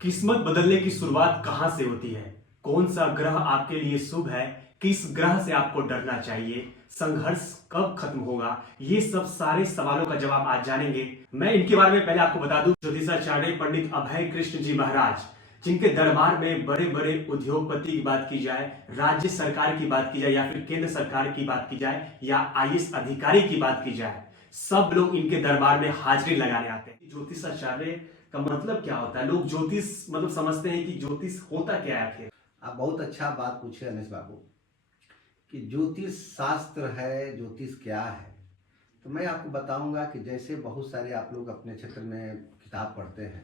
किस्मत बदलने की शुरुआत कहां से होती है? कौन सा ग्रह आपके लिए शुभ है? किस ग्रह से आपको डरना चाहिए? संघर्ष कब खत्म होगा? ये सब सारे सवालों का जवाब आज जानेंगे। मैं इनके बारे में पहले आपको बता दूं, ज्योतिषाचार्य पंडित अभय कृष्ण जी महाराज, जिनके दरबार में बड़े बड़े उद्योगपति की बात की जाए, राज्य सरकार की बात की जाए, या फिर केंद्र सरकार की बात की जाए, या आईएएस अधिकारी की बात की जाए, सब लोग इनके दरबार में हाजिरी लगाने आते हैं। ज्योतिषाचार्य का मतलब क्या होता है? लोग ज्योतिष मतलब समझते हैं कि ज्योतिष होता क्या है आखिर? आप बहुत अच्छा बात पूछे अनिश बाबू कि ज्योतिष शास्त्र है, ज्योतिष क्या है। तो मैं आपको बताऊंगा कि जैसे बहुत सारे आप लोग अपने क्षेत्र में किताब पढ़ते हैं,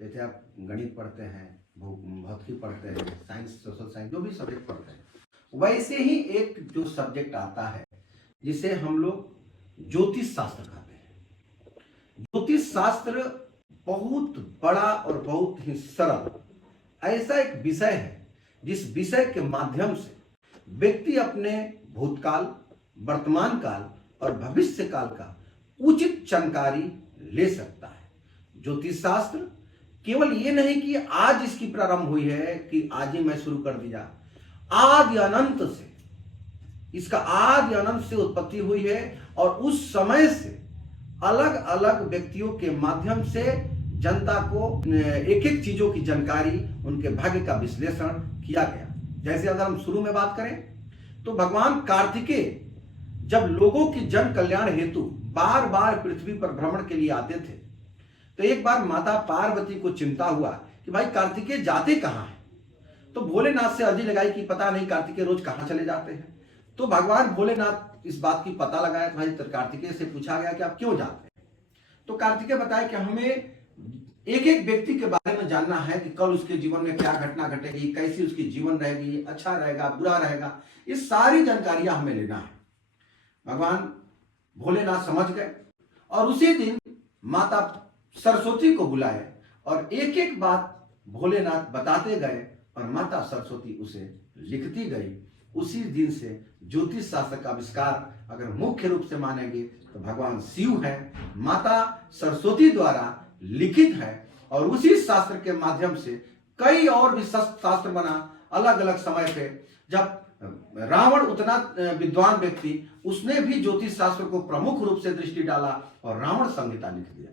जैसे आप गणित पढ़ते हैं, भौतिकी पढ़ते हैं, साइंस, सोशल साइंस, जो भी सब्जेक्ट पढ़ते हैं, वैसे ही एक जो सब्जेक्ट आता है जिसे हम लोग ज्योतिष शास्त्र कहते हैं। ज्योतिष शास्त्र बहुत बड़ा और बहुत ही सरल ऐसा एक विषय है जिस विषय के माध्यम से व्यक्ति अपने भूतकाल, वर्तमान काल और भविष्य काल का उचित जानकारी ले सकता है। ज्योतिष शास्त्र केवल ये नहीं कि आज इसकी प्रारंभ हुई है कि आज ही मैं शुरू कर दिया। आदि अनंत से इसका आदि अनंत से उत्पत्ति हुई है और उस समय से अलग अलग व्यक्तियों के माध्यम से जनता को एक एक चीजों की जानकारी, उनके भाग्य का विश्लेषण किया गया। जैसे अगर हम शुरू में बात करें तो भगवान कार्तिकेय जब लोगों की जन कल्याण हेतु बार बार पृथ्वी पर भ्रमण के लिए आते थे, तो एक बार माता पार्वती को चिंता हुआ कि भाई कार्तिकेय जाते कहां हैं। तो भोलेनाथ से अर्जी लगाई कि पता नहीं कार्तिकेय रोज कहां चले जाते हैं। तो भगवान भोलेनाथ इस बात की पता लगाया, भाई कार्तिकेय से पूछा गया कि आप क्यों जाते हैं। तो कार्तिकेय बताया कि हमें एक एक व्यक्ति के बारे में जानना है कि कल उसके जीवन में क्या घटना घटेगी, कैसी उसकी जीवन रहेगी, अच्छा रहेगा, बुरा रहेगा, ये सारी जानकारियां हमें लेना है। भगवान भोलेनाथ समझ गए और उसी दिन माता सरस्वती को बुलाए और एक एक बात भोलेनाथ बताते गए और माता सरस्वती उसे लिखती गई। उसी दिन से ज्योतिष शास्त्र का आविष्कार अगर मुख्य रूप से मानेंगे तो भगवान शिव है, माता सरस्वती द्वारा लिखित है। और उसी शास्त्र के माध्यम से कई और भी शास्त्र बना अलग अलग समय पे। जब रावण उतना विद्वान व्यक्ति, उसने भी ज्योतिष शास्त्र को प्रमुख रूप से दृष्टि डाला और रावण संहिता लिख दिया।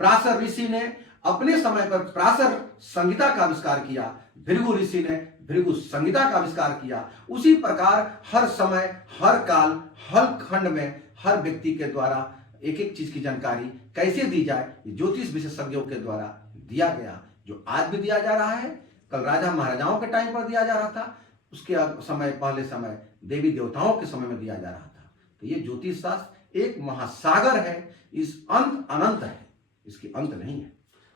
पराशर ऋषि ने अपने समय पर पराशर संहिता का आविष्कार किया, भृगु ऋषि ने भृगु संहिता का आविष्कार किया। उसी प्रकार हर समय, हर काल, हर खंड में हर व्यक्ति के द्वारा एक एक चीज की जानकारी कैसे दी जाए, ज्योतिष विशेषज्ञों के द्वारा दिया गया, जो आज भी दिया जा रहा है। कल राजा महाराजाओं के टाइम पर दिया जा रहा था, उसके समय पहले समय देवी देवताओं के समय में दिया जा रहा था। तो ये ज्योतिष शास्त्र एक महासागर है, इस अंत अनंत है, इसकी अंत नहीं है।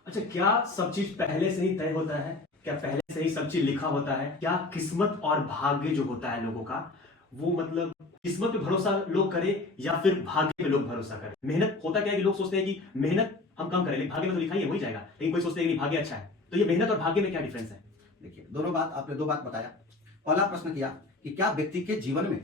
अच्छा, क्या सब चीज पहले से ही तय होता है? क्या पहले से ही सब चीज लिखा होता है? क्या किस्मत और भाग्य जो होता है लोगों का, वो मतलब किस्मत पे भरोसा लोग करें या फिर भाग्य पे लोग भरोसा करें? मेहनत होता क्या है कि लोग सोचते हैं कि मेहनत हम कम करें, लेकिन भाग्य में तो लिखा ही है, हो ही जाएगा। लेकिन कोई सोचते हैं कि भाग्य अच्छा है। तो ये मेहनत और भाग्य में क्या डिफरेंस है? देखिए, दोनों बात आपने दो बात बताया। पहला प्रश्न किया कि क्या व्यक्ति के जीवन में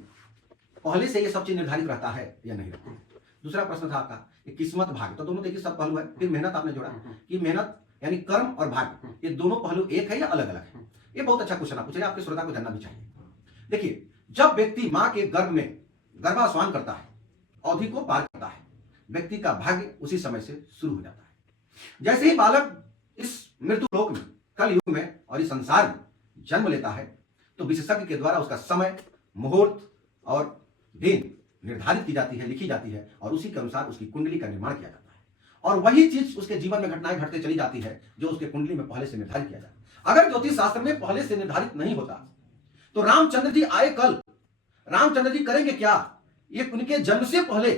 पहले से ये सब चीज निर्धारित रहता है या नहीं रहता है। दूसरा प्रश्न था आपका कि किस्मत भाग्य, तो दोनों देखिए सब पहलू है। फिर मेहनत आपने जोड़ा कि मेहनत यानी कर्म और भाग्य, ये दोनों पहलू एक है या अलग अलग है। ये बहुत अच्छा क्वेश्चन आप पूछ रहे हैं, आपके श्रोता को जानना भी चाहिए। देखिए, जब व्यक्ति मां के गर्भ में गर्भाश्वान करता है, अवधि को पार करता है, व्यक्ति का भाग्य उसी समय से शुरू हो जाता है। जैसे ही बालक इस मृत्यु लोक में, कल युग में और इस संसार में जन्म लेता है, तो विशेषज्ञ के द्वारा उसका समय, मुहूर्त और दिन निर्धारित की जाती है, लिखी जाती है, और उसी के अनुसार उसकी कुंडली का निर्माण किया जाता है। और वही चीज उसके जीवन में घटनाएं घटते चली जाती है जो उसके कुंडली में पहले से निर्धारित किया जाता है। अगर ज्योतिष शास्त्र में पहले से निर्धारित नहीं होता तो रामचंद्र जी आए कल, रामचंद्र जी करेंगे क्या, ये उनके जन्म से पहले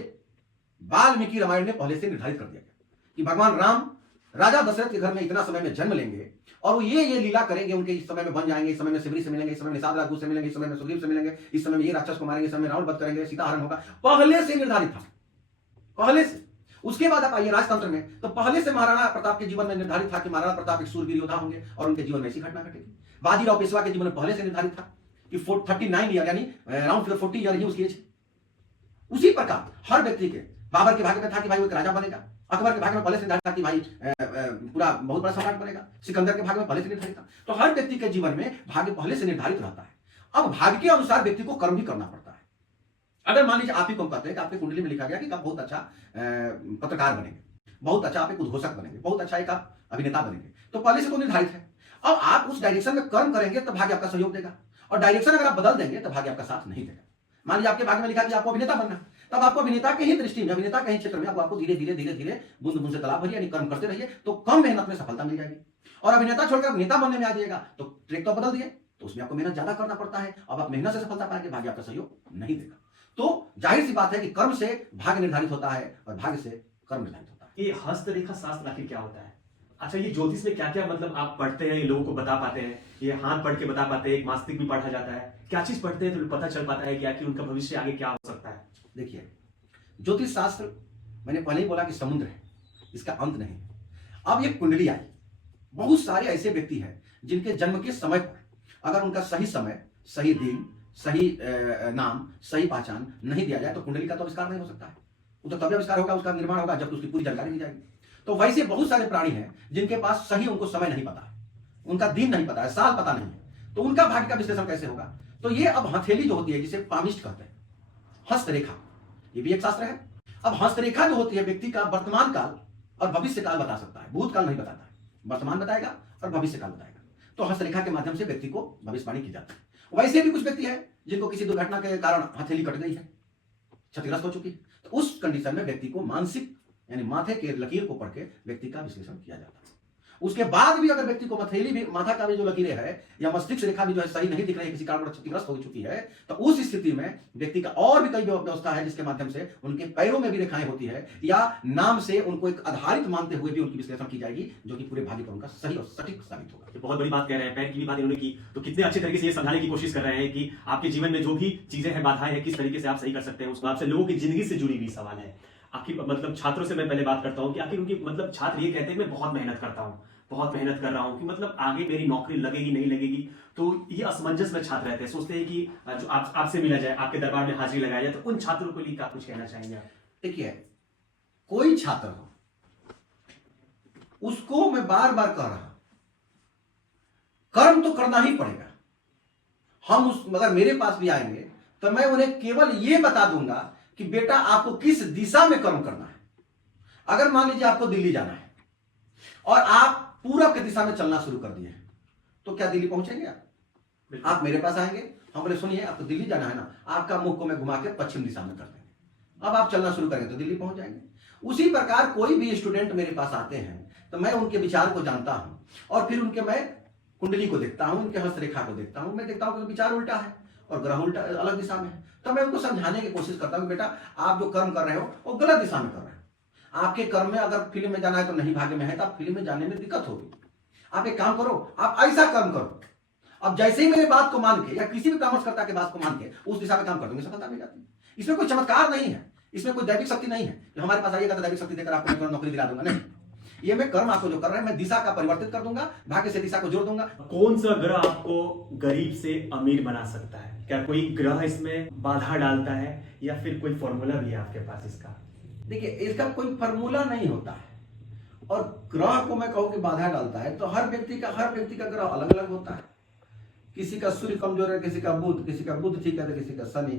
वाल्मीकि रामायण में पहले से निर्धारित कर दिया गया कि भगवान राम राजा दशरथ के घर में इतना समय में जन्म लेंगे और वो ये लीला करेंगे, उनके इस समय में बन जाएंगे, इस समय में शिवरी से मिलेंगे, इस समय में निषाद राजपूत से मिलेंगे, इस समय में सुग्रीव से मिलेंगे, इस समय में ये राक्षस को मारेंगे, इस समय रावण वध करेंगे, सीता हरण होगा। पहले से निर्धारित था, पहले से। उसके बाद आप आइए राजतंत्र में, तो पहले से महाराणा प्रताप के जीवन में निर्धारित था कि महाराणा प्रताप एक सूरवीर योद्धा होंगे और उनके जीवन में ऐसी घटना घटेगी। बाजीराव पेशवा के जीवन में पहले से निर्धारित था कि 39 ईयर यानी अराउंड 40 ईयर ही उसकी एज। उसी प्रकार हर व्यक्ति के, बाबर के भाग्य में था कि भाई वो एक राजा बनेगा, अकबर के भाग्य में पहले से निर्धारित था कि भाई पूरा बहुत बड़ा सम्राट बनेगा। सिकंदर के भाग्य में पहले से निर्धारित था। तो हर व्यक्ति के जीवन में भाग्य पहले से निर्धारित रहता है। अब भाग्य के अनुसार व्यक्ति को कर्म भी करना पड़ता है। अगर मान लीजिए आप ही को कहते हैं कि आपकी कुंडली में लिखा गया कि आप बहुत अच्छा पत्रकार बनेंगे, बहुत अच्छा आप एक उद्घोषक बनेंगे, बहुत अच्छा एक आप अभिनेता बनेंगे, तो पहले से तो निर्धारित है। अब आप उस डायरेक्शन में कर्म करेंगे तो भाग्य आपका सहयोग देगा, और डायरेक्शन अगर आप बदल देंगे तो भाग्य आपका साथ नहीं देगा। मान लीजिए आपके भाग्य में लिखा कि आपको अभिनेता बनना है, तब आपको अभिनेता के ही दृष्टि में, अभिनेता के ही क्षेत्र में आपको धीरे धीरे धीरे धीरे बूंद बूंद से तालाब भरिए, यानी कर्म करते रहिए, तो कम मेहनत में सफलता मिल जाएगी। और अभिनेता छोड़कर अभिनेता बनने में आ जाएगा तो ट्रैक तो बदल दिए, तो उसमें आपको मेहनत ज्यादा करना पड़ता है। अब आप मेहनत से सफलता पाएंगे, भाग्य आपका सहयोग नहीं देगा। तो जाहिर सी बात है कि कर्म से भाग्य निर्धारित होता है और भाग्य से कर्म निर्धारित होता है। ये हस्तरेखा शास्त्र आखिर क्या होता है? अच्छा, ये ज्योतिष में क्या क्या मतलब आप पढ़ते हैं, ये लोगों को बता पाते हैं? ये हाथ पढ़ के बता पाते हैं, एक मास्तिक भी पढ़ा जाता है, क्या चीज पढ़ते हैं तो पता चल पाता है कि उनका भविष्य आगे क्या हो सकता है? देखिए, ज्योतिष शास्त्र मैंने पहले ही बोला कि समुद्र है, इसका अंत नहीं। अब ये कुंडली आई, बहुत सारे ऐसे व्यक्ति हैं जिनके जन्म के समय पर अगर उनका सही समय, सही दिन, सही नाम, सही पहचान नहीं दिया जाए तो कुंडली का तो आविष्कार नहीं हो सकता है। वो तो तभी आविष्कार होगा, उसका निर्माण होगा जब उसकी पूरी जानकारी दी जाएगी। तो वैसे बहुत सारे प्राणी हैं जिनके पास सही उनको समय नहीं पता है, उनका दिन नहीं पता है, साल पता नहीं है, तो उनका भाग्य का विश्लेषण कैसे होगा? तो ये अब हथेली जो होती है, जिसे पामिष्ट कहते हैं, हस्तरेखा, ये भी एक शास्त्र है। अब हस्तरेखा जो होती है व्यक्ति का वर्तमान काल और भविष्य काल बता सकता है, भूतकाल नहीं बताता है, वर्तमान बताएगा और भविष्य काल बताएगा। तो हस्तरेखा के माध्यम से व्यक्ति को भविष्यवाणी की जाती है। वैसे भी कुछ व्यक्ति है जिनको किसी दुर्घटना के कारण हथेली कट गई है, क्षतिग्रस्त हो चुकी है, तो उस कंडीशन में व्यक्ति को मानसिक यानी माथे के लकीर को पढ़ के व्यक्ति का विश्लेषण किया जाता है। उसके बाद भी अगर व्यक्ति को हथेली भी, माथा का भी जो लकीरें है या मस्तिष्क रेखा भी जो है सही नहीं दिख रही है, किसी कारण क्षतिग्रस्त हो चुकी है, तो उस स्थिति में व्यक्ति का और भी कई व्यवस्था है जिसके माध्यम से उनके पैरों में भी रेखाएं होती है, या नाम से उनको एक आधारित मानते हुए भी उनकी विश्लेषण की जाएगी, जो कि पूरे भाग्य पर उनका सही और सटीक साबित होगा। बहुत बड़ी बात कह रहे हैं, पैर की भी बात इन्होंने की, तो कितने अच्छे तरीके से ये समझाने की कोशिश कर रहे हैं कि आपके जीवन में जो भी चीजें हैं, बाधाएं हैं, किस तरीके से आप सही कर सकते हैं। उसको आपसे लोगों की जिंदगी से जुड़ी हुई सवाल है। आखिर मतलब छात्रों से मैं पहले बात करता हूँ कि आखिर उनकी मतलब छात्र ये कहते हैं मैं बहुत मेहनत करता हूँ, बहुत मेहनत कर रहा हूँ कि मतलब आगे मेरी नौकरी लगेगी नहीं लगेगी, तो ये असमंजस में छात्र रहते हैं, सोचते हैं कि जो आपसे मिला जाए, आपके दरबार में हाजिरी लगाया जाए, तो उन छात्रों के लिए क्या कुछ कहना चाहेंगे आप? देखिए, कोई छात्र हो, उसको मैं बार बार कह रहा हूं, कर्म तो करना ही पड़ेगा। हम उस अगर मेरे पास भी आएंगे तो मैं उन्हें केवल ये बता दूंगा कि बेटा आपको किस दिशा में कर्म करना है। अगर मान लीजिए आपको दिल्ली जाना है और आप पूरब की दिशा में चलना शुरू कर दिए हैं, तो क्या दिल्ली पहुंचेंगे आप मेरे पास आएंगे, हम बोले सुनिए आपको दिल्ली जाना है ना, आपका मुख को मैं घुमा के पश्चिम दिशा में कर देंगे, अब आप चलना शुरू करेंगे तो दिल्ली पहुंच जाएंगे। उसी प्रकार कोई भी स्टूडेंट मेरे पास आते हैं तो मैं उनके विचार को जानता हूं और फिर उनके मैं कुंडली को देखता हूं, उनके हस्तरेखा को देखता हूं, मैं देखता हूं कि विचार उल्टा है और ग्रह उल्टा अलग दिशा में है, तो मैं उनको समझाने की कोशिश करता हूं बेटा आप जो कर्म कर रहे हो वो गलत दिशा में कर रहे हो। आपके कर्म में अगर फिल्म में जाना है तो नहीं भाग्य में है, तो आप फिल्म में जाने में दिक्कत होगी। आप एक काम करो, आप ऐसा कर्म करो, अब जैसे ही मेरे बात को मान के या किसी भी कामर्सकर्ता के बात को मान के उस दिशा में काम कर दोगे, सफलता मिल जाती है। इसमें कोई चमत्कार नहीं है, इसमें कोई दैविक शक्ति नहीं है कि हमारे पास आइएगा तो दैविक शक्ति देकर आपको मैं नौकरी दिला दूंगा, नहीं। ये मैं कर्म आपको जो कर रहे हैं मैं दिशा का परिवर्तित कर दूंगा, भाग्य से दिशा को जोड़ दूंगा। कौन सा ग्रह आपको गरीब से अमीर बना सकता है? क्या कोई ग्रह इसमें बाधा डालता है या फिर कोई फॉर्मूला भी है आपके पास इसका? देखिए, इसका कोई फॉर्मूला नहीं होता है, और ग्रह को मैं कहूं कि बाधा डालता है तो हर व्यक्ति का ग्रह अलग अलग होता है। किसी का सूर्य कमजोर है, किसी का बुध ठीक है, तो किसी का शनि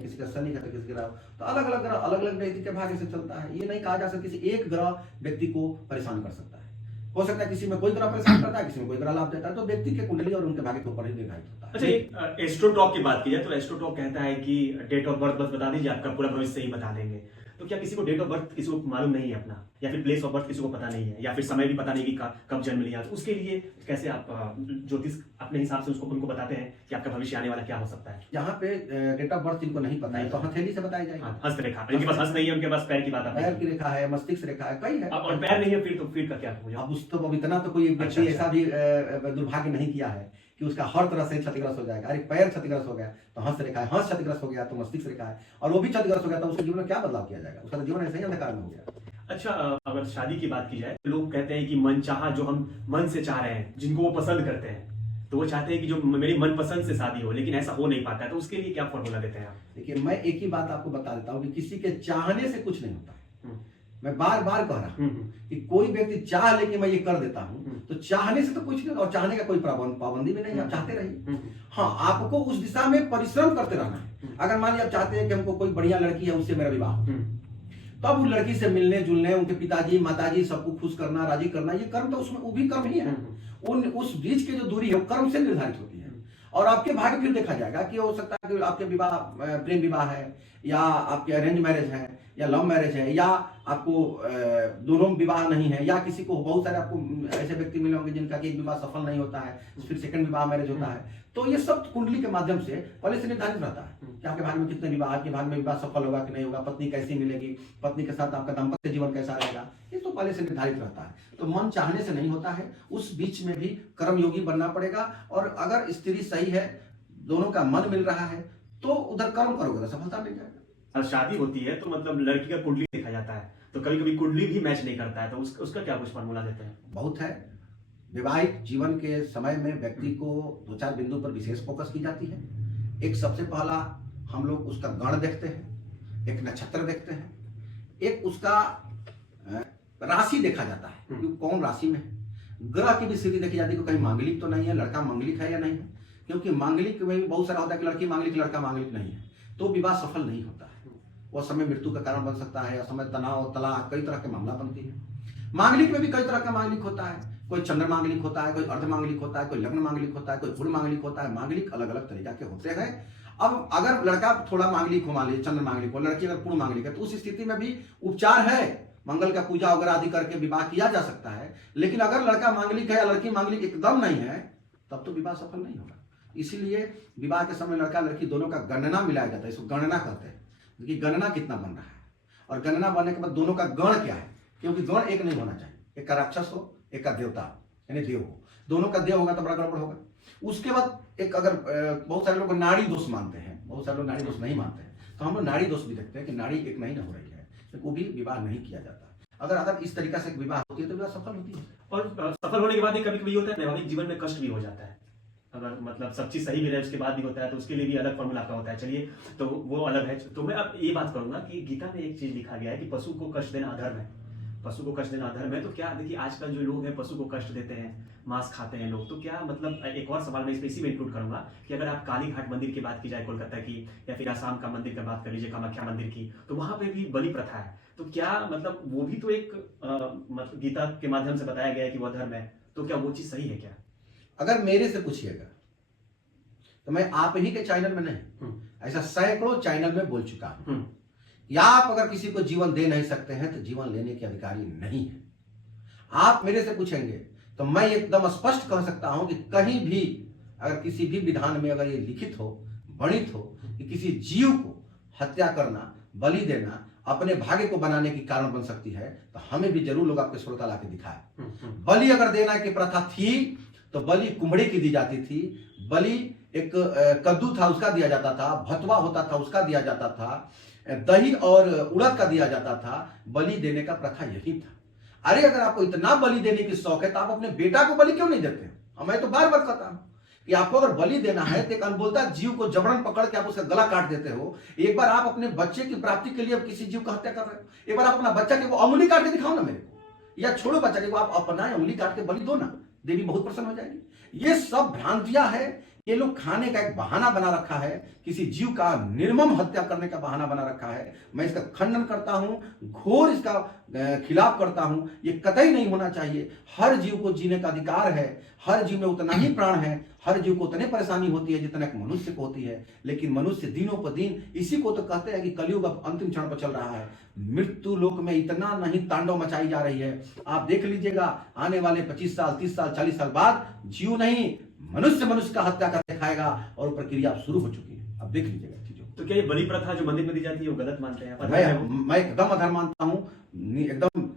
है, तो किसी का, तो अलग अलग ग्रह अलग अलग व्यक्ति के भाग्य से चलता है। ये नहीं कहा जा सकता किसी एक ग्रह व्यक्ति को परेशान कर सकता है। हो सकता है किसी में कोई ग्रह परेशान करता है, किसी में कोई ग्रह लाभ देता है, तो व्यक्ति के कुंडली और उनके भाग्य के ऊपर ही निर्धारित होता है। अच्छा, एक एस्ट्रोटॉक की बात की जाए तो एस्ट्रोटॉक कहता है कि डेट ऑफ बर्थ बस बता दीजिए, आपका पूरा भविष्य ही बता देंगे। तो क्या किसी को डेट ऑफ बर्थ किसी को मालूम नहीं है अपना, या फिर प्लेस ऑफ बर्थ किसी को पता नहीं है, या फिर समय भी पता नहीं कि कब जन्म लिया, तो उसके लिए कैसे आप ज्योतिष अपने हिसाब से उसको उनको बताते हैं कि आपका भविष्य आने वाला क्या हो सकता है? जहाँ पे डेट ऑफ बर्थ जिनको नहीं पता है तो हथेली से बताई जाएगी। हस्तरेखा, जिनके पास हस्त नहीं है उनके पास पैर की बात है, पैर की रेखा है, मस्तिष्क रेखा है, कई है। और पैर नहीं है फिर तो फिर का क्या हो? अब उस तो इतना तो कोई व्यक्ति ऐसा भी दुर्भाग्य नहीं किया है कि उसका हर तरह से क्षतिग्रस्त हो जाएगा। अरे पैर क्षतिग्रस्त हो गया तो हस्त रेखा है, हस्त क्षतिग्रस्त हो गया तो मस्तिष्क रेखा है, और वो भी क्षतिग्रस्त हो गया तो उसके जीवन में क्या बदलाव किया जाएगा? उसका जीवन ऐसे ही अंधकार में हो गया। अच्छा, अगर शादी की बात की जाए तो लोग कहते हैं कि मनचाहा जो हम मन से चाह रहे हैं, जिनको वो पसंद करते हैं, तो वो चाहते हैं कि जो मेरी मनपसंद से शादी हो, लेकिन ऐसा हो नहीं पाता है, तो उसके लिए क्या फॉर्मूला देते हैं आप? देखिए, मैं एक ही बात आपको बता देता हूँ कि किसी के चाहने से कुछ नहीं होता है, मैं बार बार कह रहा हूं कि कोई व्यक्ति चाह ले कि मैं ये कर देता हूं, तो चाहने से तो कुछ नहीं, और चाहने का कोई पाबंदी भी नहीं, आप चाहते रहिए। हाँ, आपको उस दिशा में परिश्रम करते रहना है। अगर मान लीजिए आप चाहते हैं कि हमको कोई बढ़िया लड़की है, उससे मेरा विवाह हो, तो अब उस लड़की से मिलने जुलने, उनके पिताजी माताजी सबको खुश करना, राजी करना, ये कर्म तो उसमें वो भी कर्म ही है। उस बीच की जो दूरी है वो कर्म से निर्धारित होती है। और आपके भाग्य फिर देखा जाएगा कि हो सकता है कि आपके विवाह प्रेम विवाह है, या आपके अरेंज मैरिज है, या लव मैरिज है, या आपको दोनों विवाह नहीं है, या किसी को, बहुत सारे आपको ऐसे व्यक्ति मिले होंगे जिनका कि एक विवाह सफल नहीं होता है, फिर सेकंड विवाह मैरिज होता है। तो ये सब कुंडली के माध्यम से पहले से निर्धारित रहता है कि आपके भाग्य में कितने विवाह, आपके भाग्य में विवाह सफल होगा कि नहीं होगा, पत्नी कैसी मिलेगी, पत्नी के साथ आपका दाम्पत्य जीवन कैसा रहेगा, ये तो पहले से निर्धारित रहता है। तो मन चाहने से नहीं होता है, उस बीच में भी कर्मयोगी बनना पड़ेगा। और अगर स्त्री सही है, दोनों का मन मिल रहा है, तो उधर कर्म करोगे तो सफलता मिल जाएगा। और शादी होती है तो मतलब लड़की का कुंडली देखा जाता है, तो कभी कभी कुंडली भी मैच नहीं करता है, तो उसका क्या कुछ फॉर्मूला देते हैं? बहुत है। वैवाहिक जीवन के समय में व्यक्ति को 2-4 बिंदु पर विशेष फोकस की जाती है। एक, सबसे पहला हम लोग उसका गण देखते हैं, एक नक्षत्र देखते हैं, एक उसका राशि देखा जाता है कि कौन राशि में है। ग्रह की भी स्थिति देखी जाती है कि कहीं मांगलिक तो नहीं है, लड़का मांगलिक है या नहीं है, क्योंकि मांगलिक में भी बहुत सारा होता है कि लड़की मांगलिक, लड़का मांगलिक नहीं है, तो विवाह सफल नहीं होता है। वो समय मृत्यु का कारण बन सकता है, समय तनाव, तलाक, कई तरह के मामला बनती है। मांगलिक में भी कई तरह का मांगलिक होता है, कोई चंद्र मांगलिक होता है, कोई अर्ध मांगलिक होता है, कोई लग्न मांगलिक होता है, कोई पूर्ण मांगलिक होता है। मांगलिक अलग अलग तरीका के होते हैं। अब अगर लड़का थोड़ा मांगलिक हो, मान लीजिए चंद्र मांगलिक हो, लड़की अगर पूर्ण मांगलिक है, तो उस स्थिति में भी उपचार है, मंगल का पूजा वगैरह आदि करके विवाह किया जा सकता है। लेकिन अगर लड़का मांगलिक है या लड़की मांगलिक एकदम नहीं है, तब तो विवाह सफल नहीं होगा। इसीलिए विवाह के समय लड़का लड़की दोनों का गणना मिलाया जाता है, इसको गणना कहते हैं कि गणना कितना बन रहा है, और गणना बनने के बाद दोनों का गण क्या है, क्योंकि गण एक नहीं होना चाहिए, एक का राक्षस हो, एक का देवता यानी देव हो, दोनों का देव होगा तो बड़ा गड़बड़ होगा। उसके बाद एक, अगर बहुत सारे लोग नाड़ी दोष मानते हैं, बहुत सारे लोग नाड़ी दोष नहीं मानते हैं, तो हम लोग नाड़ी दोष भी देखते हैं कि नाड़ी एक नहीं हो रही है, तो वो भी विवाह नहीं किया जाता। अगर इस तरीका से विवाह होती है तो विवाह सफल होती है। और सफल होने के बाद कभी कभी होता है वैवाहिक जीवन में कष्ट भी हो जाता है, अगर मतलब सब चीज सही भी रहे उसके बाद भी होता है, तो उसके लिए भी अलग फॉर्मूला आपका होता है। चलिए, तो वो अलग है। तो मैं अब ये बात करूंगा कि गीता में एक चीज लिखा गया है कि पशु को कष्ट देना अधर्म है, पशु को कष्ट देना अधर्म है। तो क्या देखिए, आजकल जो लोग हैं पशु को कष्ट देते हैं, मांस खाते हैं लोग, तो क्या मतलब, एक और सवाल मैं इसी में इंक्लूड करूंगा कि अगर आप काली घाट मंदिर की बात की जाए कोलकाता की, या फिर आसाम का मंदिर की बात कर लीजिए, कामाख्या मंदिर की, तो वहां पे भी बलि प्रथा है। तो क्या मतलब वो भी तो एक मतलब गीता के माध्यम से बताया गया है कि वो अधर्म है, तो क्या वो चीज सही है क्या? अगर मेरे से पूछिएगा तो मैं आप ही के चैनल में नहीं, ऐसा सैकड़ों चैनल में बोल चुका हूं कि आप अगर किसी को जीवन दे नहीं सकते हैं तो जीवन लेने के अधिकारी नहीं है। आप मेरे से पूछेंगे तो मैं एकदम स्पष्ट कह सकता हूं कि कहीं भी अगर किसी भी विधान में अगर ये लिखित हो, वर्णित हो कि किसी जीव को हत्या करना, बलि देना अपने भाग्य को बनाने की कारण बन सकती है, तो हमें भी जरूर लोग आपके श्रोता ला के दिखाए। बलि अगर देना की प्रथा थी तो बलि कुंभड़ी की दी जाती थी, बलि एक कद्दू था उसका दिया जाता था, भतवा होता था उसका दिया जाता था, दही और उड़द का दिया जाता था। बलि देने का प्रथा यही था। अरे अगर आपको इतना बलि देने की शौक है तो आप अपने बेटा को बलि क्यों नहीं देते? मैं तो बार बार कहता हूं कि आपको अगर बलि देना है तो एक अनबोलता जीव को जबरन पकड़ के आप उसका गला काट देते हो। एक बार आप अपने बच्चे की प्राप्ति के लिए किसी जीव का हत्या कर रहे हो, एक बार आप अपना बच्चा के वो अंगुली काट के दिखाओ ना मेरे को, या छोड़ो बच्चा के वो आप अपना अंगुली काट के बलि दो ना, देवी बहुत प्रसन्न हो जाएगी। ये सब भ्रांतियां है, ये लोग खाने का एक बहाना बना रखा है, किसी जीव का निर्मम हत्या करने का बहाना बना रखा है। मैं इसका खंडन करता हूं, घोर इसका खिलाफ करता हूं। ये कतई नहीं होना चाहिए। हर जीव को जीने का अधिकार है, हर जीव में उतना ही प्राण है, हर जीव को उतनी परेशानी होती है जितना एक मनुष्य को होती है। लेकिन मनुष्य दिनों पर दिन, इसी को तो कहते हैं कि कलयुग अब अंतिम क्षण पर चल रहा है। मृत्यु लोक में इतना नहीं तांडव मचाई जा रही है। आप देख लीजिएगा आने वाले 25 साल, 30 साल, 40 साल बाद जीव नहीं मनुष्य का हत्या करके खाएगा, और प्रक्रिया शुरू हो चुकी है। अब देख लीजिएगा चीजों। तो क्या ये बलि प्रथा जो मंदिर में दी जाती है वो गलत मानते हैं? मैं एकदम अधर्म मानता हूं, एकदम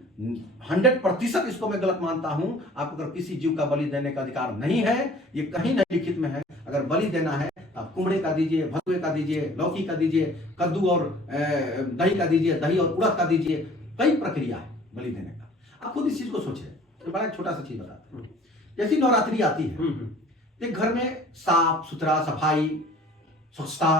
100% इसको मैं गलत मानता हूं। आपको अगर किसी जीव का बलि देने का अधिकार नहीं है, ये कहीं नहीं लिखित में है। अगर बलि देना है आप कुमड़े का दीजिए, भतुए का दीजिए, लौकी का दीजिए, कद्दू और दही का दीजिए, दही और उड़द का दीजिए। कई प्रक्रिया है बलि देने का। आप खुद इस चीज को सोचिए। तो बड़ा छोटा सा चीज बताता हूं। जैसी नवरात्रि आती है, एक घर में साफ सुथरा, सफाई, स्वच्छता,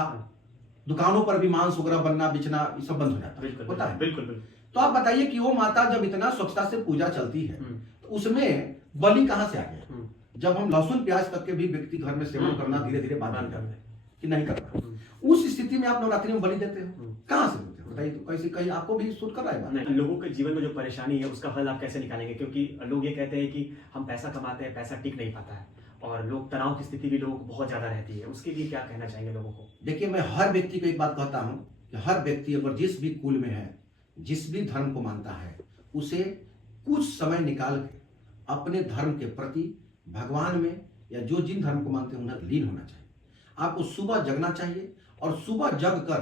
दुकानों पर भी मांस वगैरह बनना बेचना ये सब बंद हो जाता है, होता है। बिल्कुल। तो आप बताइए कि वो माता जब इतना स्वच्छता से पूजा चलती है तो उसमें बलि कहां से आ गया? जब हम लहसुन प्याज करके भी व्यक्ति घर में सेवन करना धीरे धीरे बात करते हैं कि नहीं करता, उस स्थिति में आप नवरात्रि में बलि देते हो, कहां से देते हो बताइए? तो कैसे कहीं आपको भी सूट कर रहा है बात? नहीं, लोगों के जीवन में जो परेशानी है उसका हल आप कैसे निकालेंगे? क्योंकि लोग ये कहते हैं कि हम पैसा कमाते हैं, पैसा टिक नहीं पाता है, और लोग तनाव की स्थिति भी लोगों को बहुत ज्यादा रहती है, उसके लिए क्या कहना चाहेंगे लोगों को? देखिए, मैं हर व्यक्ति को एक बात कहता हूं कि हर व्यक्ति अगर जिस भी कुल में है, जिस भी धर्म को मानता है, उसे कुछ समय निकाल के अपने धर्म के प्रति, भगवान में या जो जिन धर्म को मानते हैं उन्हें लीन होना चाहिए। आपको सुबह जगना चाहिए और सुबह जग कर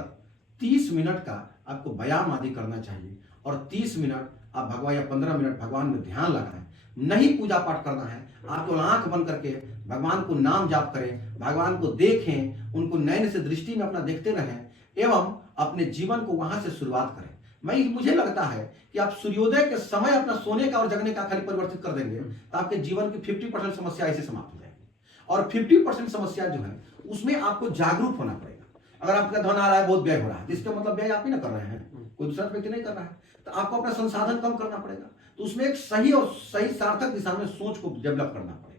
30 मिनट का आपको व्यायाम आदि करना चाहिए और 30 मिनट आप भगवान या 15 मिनट भगवान में ध्यान लगाएं। नहीं पूजा पाठ करना है, आपको आंख बंद करके भगवान को नाम जाप करें, भगवान को देखें, उनको नयन से दृष्टि में अपना देखते रहें एवं अपने जीवन को वहां से शुरुआत करें। मुझे लगता है कि आप सूर्योदय के समय अपना सोने का और जगने का खाली परिवर्तित कर देंगे तो आपके जीवन की 50% समस्या ऐसे समाप्त हो जाएगी। और 50% समस्या जो है उसमें आपको जागरूक होना पड़ेगा। अगर आपका धन आ रहा है, बहुत व्यय हो रहा है, इसका मतलब व्यय आप ही ना कर रहे हैं, कोई दूसरा व्यक्ति नहीं कर रहा है, तो आपको अपना संसाधन कम करना पड़ेगा। तो उसमें एक सही और सही सार्थक दिशा में सोच को डेवलप करना पड़ेगा।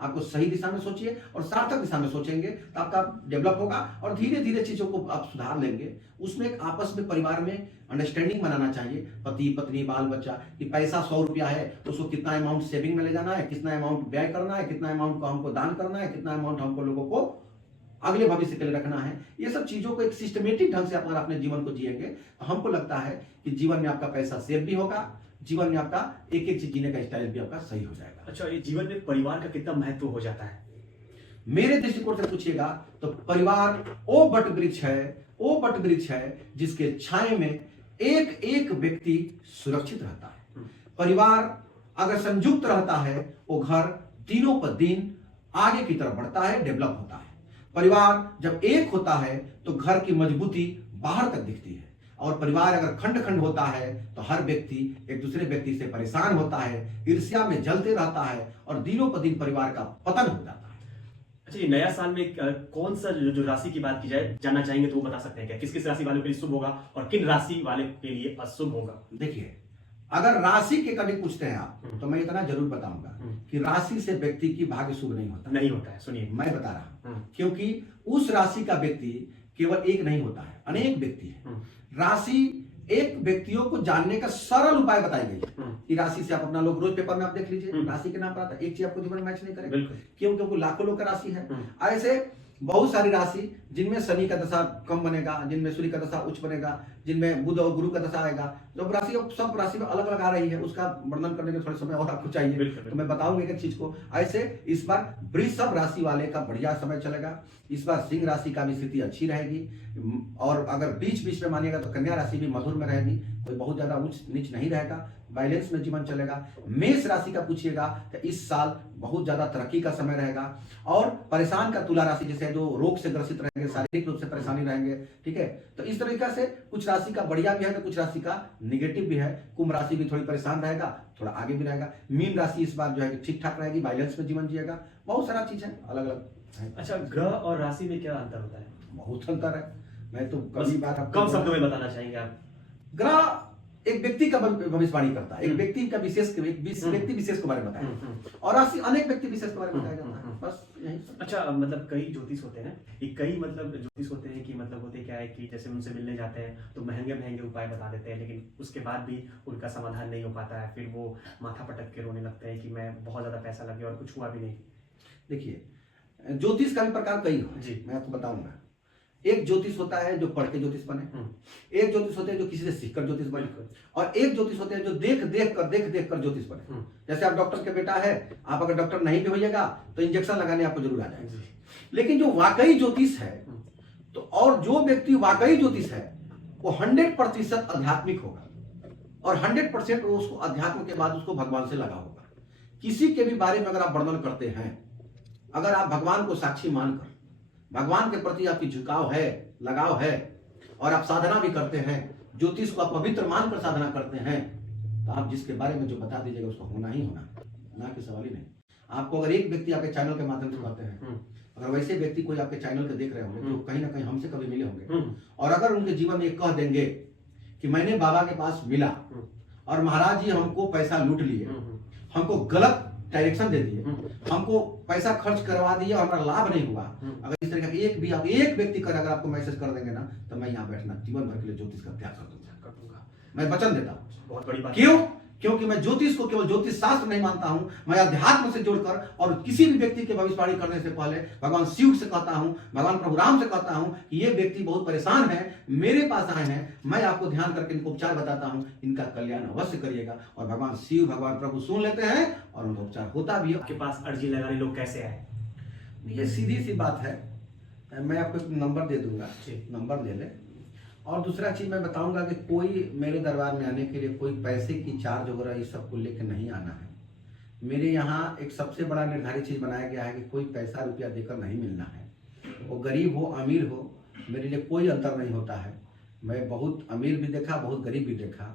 आपको सही दिशा में सोचिए और सार्थक दिशा में सोचेंगे तो आपका डेवलप होगा और धीरे धीरे चीजों को आप सुधार लेंगे। उसमें एक आपस में परिवार में अंडरस्टैंडिंग बनाना चाहिए, पति पत्नी बाल बच्चा, कि पैसा 100 रुपया है तो उसको कितना अमाउंट सेविंग में ले जाना है, कितना अमाउंट व्यय करना है, कितना अमाउंट को हमको दान करना है, कितना अमाउंट हमको लोगों को अगले भविष्य के लिए रखना है। ये सब चीजों को एक सिस्टमेटिक ढंग से अगर अपने जीवन को जिएंगे तो हमको लगता है कि जीवन में आपका पैसा सेव भी होगा, जीवन में आपका एक एक चीज जीने का स्टाइल भी आपका सही हो जाएगा। अच्छा, ये जीवन में परिवार का कितना महत्व हो जाता है? मेरे दृष्टिकोण से पूछिएगा तो परिवार वो बट वृक्ष है, वो बट वृक्ष है जिसके छाए में एक एक व्यक्ति सुरक्षित रहता है। परिवार अगर संयुक्त रहता है वो घर दिनों पर दिन आगे की तरफ बढ़ता है, डेवलप होता है। परिवार जब एक होता है तो घर की मजबूती बाहर तक दिखती है, और परिवार अगर खंड खंड होता है तो हर व्यक्ति एक दूसरे व्यक्ति से परेशान होता है, ईर्ष्या में जलते रहता है और दिनों पर दिन परिवार का पतन हो जाता है। अच्छा, ये नया साल में कौन सा जो राशि की बात की जाए जानना चाहेंगे तो वो बता सकते हैं क्या? किस किस राशि वालों के लिए शुभ होगा और किन राशि वाले के लिए अशुभ होगा? देखिए, अगर राशि के कभी पूछते हैं आप तो मैं इतना जरूर बताऊंगा कि राशि से व्यक्ति की भाग्य शुभ नहीं होता। नहीं होता है, सुनिए मैं बता रहा हूं, क्योंकि उस राशि का व्यक्ति केवल एक नहीं होता है, अनेक व्यक्ति है। राशि एक व्यक्तियों को जानने का सरल उपाय बताई गई है कि राशि से आप अपना लोग रोज पेपर में आप देख लीजिए, राशि के नाम पर आता है, एक चीज आपको जीवन में मैच नहीं करेगा। क्यों? क्योंकि लाखों लोग का राशि है। ऐसे बहुत सारी राशि जिनमें शनि का दशा कम बनेगा, जिनमें सूर्य का दशा उच्च बनेगा, जिनमें बुध और गुरु का दशा आएगा। जब राशि सब राशि में अलग अलग आ रही है, उसका वर्णन करने में थोड़ा समय और आपको चाहिए, तो मैं बताऊंगा एक चीज को। ऐसे इस बार वृषभ राशि वाले का बढ़िया समय चलेगा। इस बार सिंह राशि का भी स्थिति अच्छी रहेगी, और अगर बीच बीच में मानिएगा तो कन्या राशि भी मधुर में रहेगी, कोई बहुत ज्यादा ऊंच नीच नहीं रहेगा, बैलेंस में जीवन चलेगा। मेष राशि का पूछिएगा तो इस साल बहुत ज्यादा तरक्की का समय रहेगा। और परेशान का तुला राशि, जैसे जो रोग से ग्रसित रहेंगे, शारीरिक रूप से परेशानी रहेंगे, ठीक है, तो इस तरीके से कुछ राशि का बढ़िया भी है तो कुछ राशि का निगेटिव भी है। कुंभ राशि भी थोड़ी परेशान रहेगा, थोड़ा आगे भी रहेगा। मीन राशि इस बार जो है ठीक ठाक रहेगी, बैलेंस में जीवन जिएगा। बहुत सारा चीज है, अलग अलग है। अच्छा, ग्रह और राशि में क्या अंतर होता है? बहुत अंतर है, मैं तो कभी बार कम शब्दों में बताना चाहेंगे आप? ग्रह एक व्यक्ति का भविष्यवाणी करता है, एक व्यक्ति का विशेष व्यक्ति विशेष के बारे में बताया, और राशि अनेक व्यक्ति विशेष के बारे में बताया जाता है, बस यही। अच्छा, मतलब कई ज्योतिष होते हैं, कई मतलब ज्योतिष होते हैं कि मतलब होते क्या है कि जैसे उनसे मिलने जाते हैं तो महंगे महंगे उपाय बता देते हैं, लेकिन उसके बाद भी उनका समाधान नहीं हो पाता है। फिर वो माथा पटक के रोने लगते हैं कि मैं बहुत ज्यादा पैसा लगे और कुछ हुआ भी नहीं। देखिए, ज्योतिष का भी प्रकार कई हो जी, मैं आपको बताऊंगा। एक ज्योतिष होता है जो पढ़ के ज्योतिष बने, एक ज्योतिष होते हैं जो किसी से सीखकर ज्योतिष बने, और एक ज्योतिष होते हैं जो देख देख कर ज्योतिष बने। जैसे आप डॉक्टर के बेटा है, आप अगर डॉक्टर नहीं भी होइएगा तो इंजेक्शन लगाने आपको जरूर आ जाएगा। लेकिन जो वाकई ज्योतिष है तो, और जो व्यक्ति वाकई ज्योतिष है वो 100% आध्यात्मिक होगा, और 100% वो उसको अध्यात्म के बाद उसको भगवान से लगा होगा। किसी के भी बारे में अगर आप वर्णन करते हैं, अगर आप भगवान को साक्षी मानकर, भगवान के प्रति आपकी झुकाव है, लगाव है, और आप साधना भी करते हैं, ज्योतिष को आप पवित्र मानकर साधना करते हैं, तो आप जिसके बारे में जो बता दीजिएगा उसको होना ही होना, ना कि सवाल ही नहीं। आपको अगर एक व्यक्ति आपके चैनल के माध्यम से कहते हैं, अगर वैसे व्यक्ति कोई आपके चैनल के देख रहे होंगे तो कहीं ना कहीं हमसे कभी मिले होंगे, और अगर उनके जीवन में कह देंगे कि मैंने बाबा के पास मिला और महाराज जी हमको पैसा लूट लिए, हमको गलत डायरेक्शन दे दिए, हमको पैसा खर्च करवा दिए और हमारा लाभ नहीं हुआ। अगर इस तरह का एक व्यक्ति कर अगर आपको मैसेज कर देंगे ना, तो मैं यहाँ बैठना जीवन भर के लिए ज्योतिष का त्याग कर दूंगा। मैं वचन देता हूँ। बहुत बड़ी बात। क्यों? क्योंकि मैं ज्योतिष को केवल ज्योतिष शास्त्र नहीं मानता हूं, मैं अध्यात्म से जोड़कर और किसी भी व्यक्ति के भविष्यवाणी करने से पहले भगवान शिव से कहता हूं, भगवान प्रभु राम से कहता हूं कि ये व्यक्ति बहुत परेशान है, मेरे पास आए हैं, मैं आपको ध्यान करके इनको उपचार बताता हूं, इनका कल्याण अवश्य करिएगा। और भगवान शिव भगवान प्रभु सुन लेते हैं और उनका उपचार होता भी है। आपके पास अर्जी लगाने लोग कैसे आए? ये सीधी सी बात है, मैं आपको एक नंबर दे दूंगा, नंबर ले ले। और दूसरा चीज मैं बताऊंगा कि कोई मेरे दरबार में आने के लिए कोई पैसे की चार्ज वगैरह इस सब को लेकर नहीं आना है। मेरे यहाँ एक सबसे बड़ा निर्धारित चीज बनाया गया है कि कोई पैसा रुपया देकर नहीं मिलना है। वो गरीब हो अमीर हो, मेरे लिए कोई अंतर नहीं होता है। मैं बहुत अमीर भी देखा, बहुत गरीब भी देखा।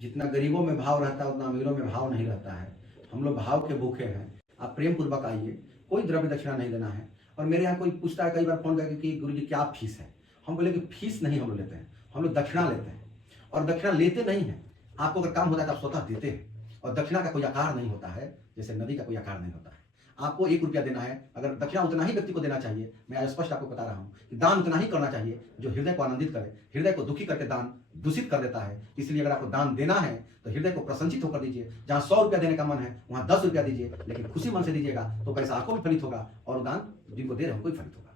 जितना गरीबों में भाव रहता है उतना अमीरों में भाव नहीं रहता है। हम लोग भाव के भूखे हैं। आप प्रेम पूर्वक आइए, कोई द्रव्य दक्षिणा नहीं देना है। और मेरे यहाँ कोई पूछता है कई बार फोन करके कि गुरुजी क्या फीस है, हम बोले कि फीस नहीं हम लोग लेते हैं, हम लोग दक्षिणा लेते हैं। और दक्षिणा लेते नहीं है, आपको अगर काम होता है तो आप स्वतः देते हैं। और दक्षिणा का कोई आकार नहीं होता है, जैसे नदी का कोई आकार नहीं होता है। आपको 1 रुपया देना है, अगर दक्षिणा उतना ही व्यक्ति को देना चाहिए। मैं स्पष्ट आपको बता रहा हूँ कि दान उतना ही करना चाहिए जो हृदय को आनंदित करे। हृदय को दुखी करके दान दूषित कर देता है। इसलिए अगर आपको दान देना है तो हृदय को प्रसन्नचित होकर दीजिए। जहाँ 100 रुपया देने का मन है वहाँ 10 रुपया दीजिए, लेकिन खुशी मन से दीजिएगा तो पैसा आपको भी फलित होगा और दान जिनको दे रहे हो कोई फलित होगा।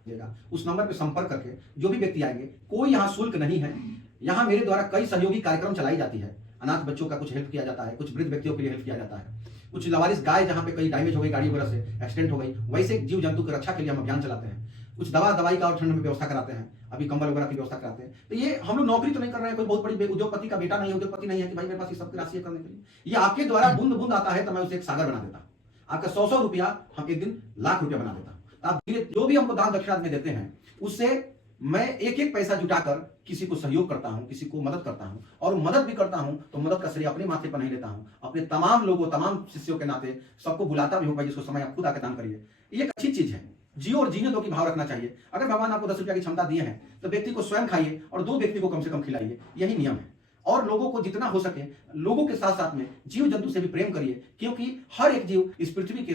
उस नंबर पर संपर्क करके जो भी व्यक्ति आएंगे, कोई यहाँ शुल्क नहीं है। यहाँ मेरे द्वारा कई सहयोगी कार्यक्रम चलाई जाती है। अनाथ बच्चों का कुछ हेल्प किया जाता है, कुछ वृद्ध व्यक्तियों के लिए हेल्प किया जाता है, कुछ लावारिस गाय जहाँ पे कहीं डैमेज हो गई, गाड़ी वगैरह से एक्सीडेंट हो गई, वैसे जीव जंतु की रक्षा के लिए हम अभियान चलाते हैं। कुछ दवाई का और ठंड में व्यवस्था कराते हैं, अभी कंबल वगैरह की व्यवस्था कराते हैं। तो ये हम लोग नौकरी तो नहीं कर रहे हैं, कोई बहुत बड़ी उद्योगपति का बेटा नहीं है, उद्योगपति नहीं है कि भाई मेरे पास ये सब राशि करने के लिए। ये आपके द्वारा बूंद बूंद आता है तो मैं उसे एक सागर बना देता हूँ। आपका 100 रुपया हम एक दिन लाख रुपया बना देता हूँ। आप धीरे जो भी हमको दान दक्षिणा में देते हैं उससे मैं एक एक पैसा जुटाकर किसी को सहयोग करता हूं, किसी को मदद करता हूं। और मदद भी करता हूं तो मदद का श्रेय अपने माथे पर नहीं लेता हूं, अपने तमाम लोगों तमाम शिष्यों के नाते सबको बुलाता भी हूं भाई जिसको समय आप खुद आके दान करिए। ये एक अच्छी चीज है। जियो और जीने दो की भाव रखना चाहिए। अगर भगवान आपको 10 रुपया की क्षमता दिए हैं तो व्यक्ति को स्वयं खाइए और 2 व्यक्ति को कम से कम खिलाइए, यही नियम है। और लोगों को जितना हो सके लोगों के साथ साथ में जीव जंतु से भी प्रेम करिए, क्योंकि हर एक जीव इस पृथ्वी के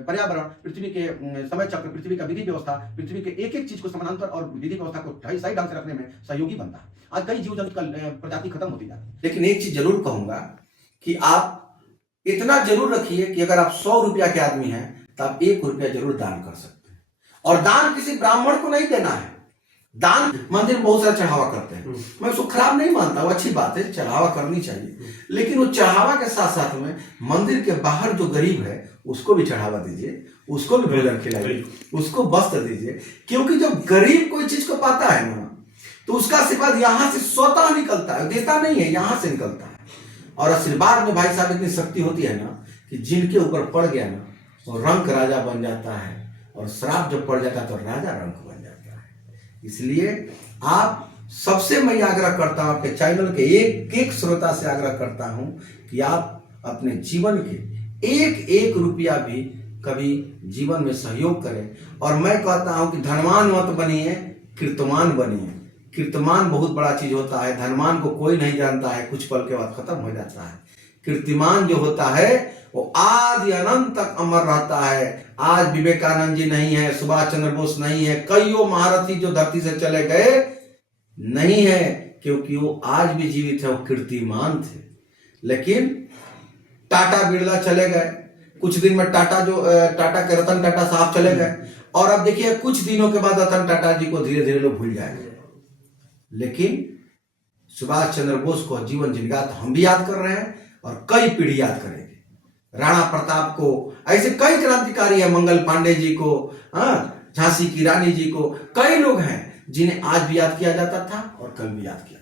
पर्यावरण, पृथ्वी के समय चक्र, पृथ्वी का विधि व्यवस्था, पृथ्वी के एक एक चीज को समानांतर और विधि व्यवस्था को सही ढंग से रखने में सहयोगी बनता है। आज कई जीव जंतु प्रजाति खत्म होती जा रही है। लेकिन एक चीज जरूर कहूंगा कि आप इतना जरूर रखिए कि अगर आप 100 रुपया के आदमी हैं तो आप 1 रुपया जरूर दान कर सकते हैं। और दान किसी ब्राह्मण को नहीं देना है। दान मंदिर में बहुत सारा चढ़ावा करते हैं, मैं उसको खराब नहीं मानता, वो अच्छी बात है, चढ़ावा करनी चाहिए। लेकिन वो चढ़ावा के साथ साथ में मंदिर के बाहर जो गरीब है उसको भी चढ़ावा दीजिए, उसको भी भोजन खिलाइए, उसको वस्त्र दीजिए। क्योंकि जब गरीब कोई चीज को पाता है ना तो उसका आशीर्वाद यहाँ से स्वतः निकलता है, देता नहीं है, यहाँ से निकलता है। और आशीर्वाद में भाई साहब इतनी शक्ति होती है ना कि जिनके ऊपर पड़ गया ना वो रंक राजा बन जाता है, और श्राप जब पड़ जाता है तो राजा रंक बन जाता है। इसलिए आप सबसे मैं आग्रह करता हूं, आपके चैनल के एक एक श्रोता से आग्रह करता हूं कि आप अपने जीवन के एक एक रुपया भी कभी जीवन में सहयोग करें। और मैं कहता हूं कि धनवान मत बनिए, कीर्तमान बनिए। कीर्तमान बहुत बड़ा चीज होता है, धनवान को कोई नहीं जानता है, कुछ पल के बाद खत्म हो जाता है। कीर्तिमान जो होता है वो आदि अनंत तक अमर रहता है। आज विवेकानंद जी नहीं है, सुभाष चंद्र बोस नहीं है, कईयों महारथी जो धरती से चले गए नहीं है, क्योंकि वो आज भी जीवित है, वो कीर्तिमान थे। लेकिन टाटा बिरला चले गए, कुछ दिन में टाटा के रतन टाटा साहब चले गए, और अब देखिए कुछ दिनों के बाद रतन टाटा जी को धीरे धीरे लोग भूल जाएंगे। लेकिन सुभाष चंद्र बोस को जीवन जिंदगात हम भी याद कर रहे हैं और कई पीढ़ी याद करेंगे। राणा प्रताप को, ऐसे कई क्रांतिकारी है, मंगल पांडे जी को, झांसी की रानी जी को, कई लोग हैं जिन्हें आज भी याद किया जाता था और कल भी याद किया